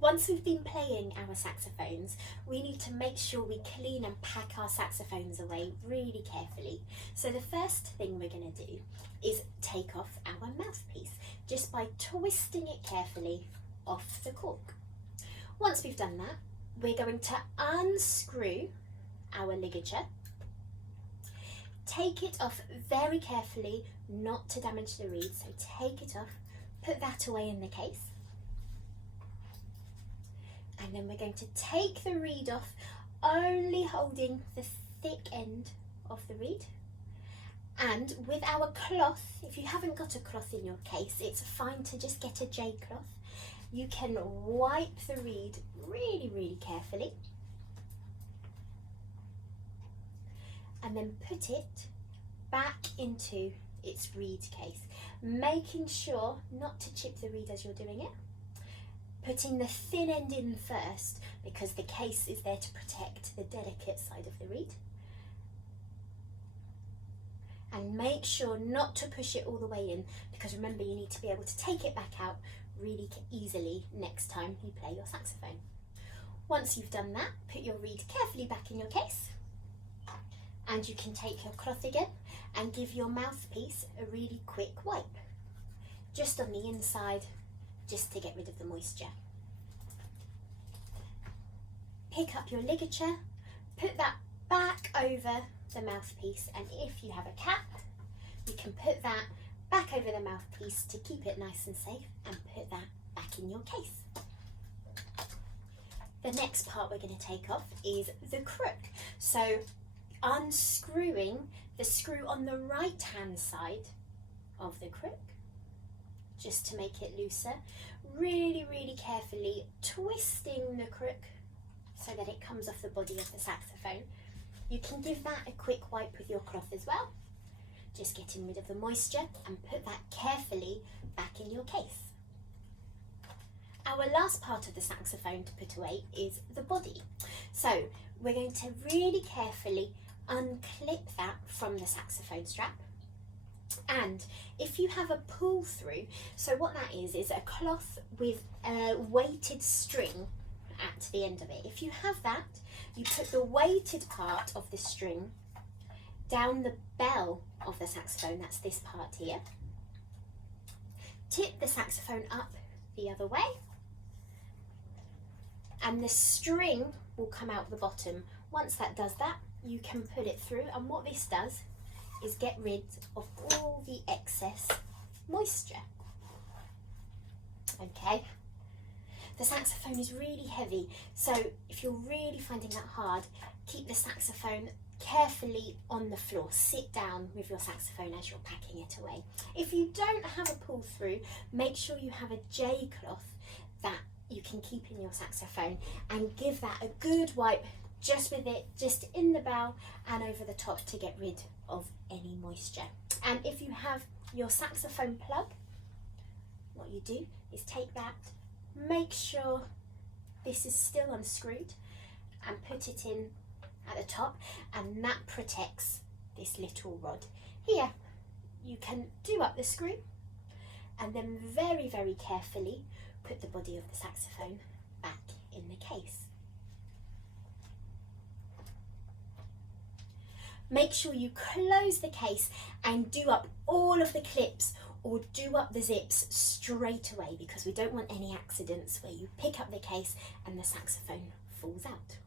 Once we've been playing our saxophones, we need to make sure we clean and pack our saxophones away really carefully. So the first thing we're going to do is take off our mouthpiece just by twisting it carefully off the cork. Once we've done that, we're going to unscrew our ligature. Take it off very carefully, not to damage the reed, so take it off, put that away in the case. And then we're going to take the reed off, only holding the thick end of the reed. And with our cloth, if you haven't got a cloth in your case, it's fine to just get a J cloth. You can wipe the reed really, really carefully. And then put it back into its reed case, making sure not to chip the reed as you're doing it. Putting the thin end in first because the case is there to protect the delicate side of the reed. And make sure not to push it all the way in, because remember, you need to be able to take it back out really easily next time you play your saxophone. Once you've done that, put your reed carefully back in your case, and you can take your cloth again and give your mouthpiece a really quick wipe, just on the inside, just to get rid of the moisture. Pick up your ligature, put that back over the mouthpiece, and if you have a cap, you can put that back over the mouthpiece to keep it nice and safe, and put that back in your case. The next part we're going to take off is the crook. So unscrewing the screw on the right hand side of the crook, just to make it looser, really, really carefully twisting the crook so that it comes off the body of the saxophone. You can give that a quick wipe with your cloth as well, just getting rid of the moisture, and put that carefully back in your case. Our last part of the saxophone to put away is the body. So we're going to really carefully unclip that from the saxophone strap. And if you have a pull through, so what that is a cloth with a weighted string at the end of it. If you have that, you put the weighted part of the string down the bell of the saxophone, that's this part here. Tip the saxophone up the other way, and the string will come out the bottom. Once that does that, you can pull it through, and what this does is get rid of all the excess moisture. Okay, the saxophone is really heavy, so if you're really finding that hard, keep the saxophone carefully on the floor. Sit down with your saxophone as you're packing it away. If you don't have a pull through, make sure you have a J cloth that you can keep in your saxophone, and give that a good wipe just with it, just in the bow and over the top, to get rid of any moisture. And if you have your saxophone plug, what you do is take that, make sure this is still unscrewed, and put it in at the top, and that protects this little rod. Here you can do up the screw, and then very, very carefully put the body of the saxophone back in the case. Make sure you close the case and do up all of the clips, or do up the zips straight away, because we don't want any accidents where you pick up the case and the saxophone falls out.